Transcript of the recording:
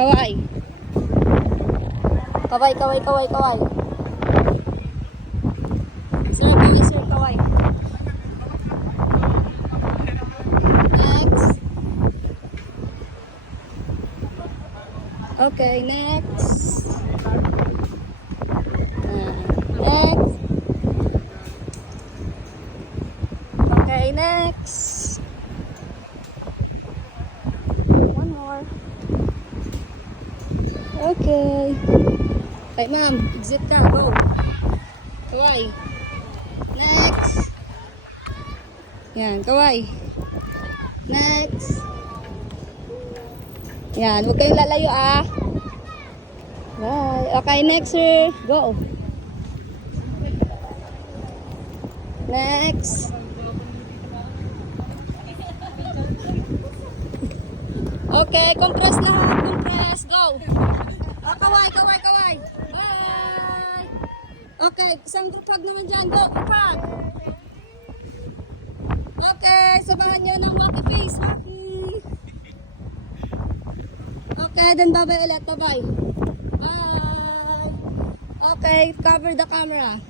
Kaway. Kaway, kaway, kaway, kaway. Sir, kaway, sir, kaway. Next. Okay, next. Next. Okay, next. One more. Okay. Okay, ma'am. Exit ka. Go. Kaway. Next. Yan, kaway. Next. Yan, huwag kayong lalayo ah. Bye. Okay, next sir. Go. Next. Okay, compress lahat. Compress. Go. Oh, kaway, kaway, kaway. Bye. Okay, isang group hug naman dyan. Go, group hug. Okay, sabahan nyo ng happy face. Happy. Okay, then bye-bye ulit. Bye-bye. Bye. Okay, cover the camera.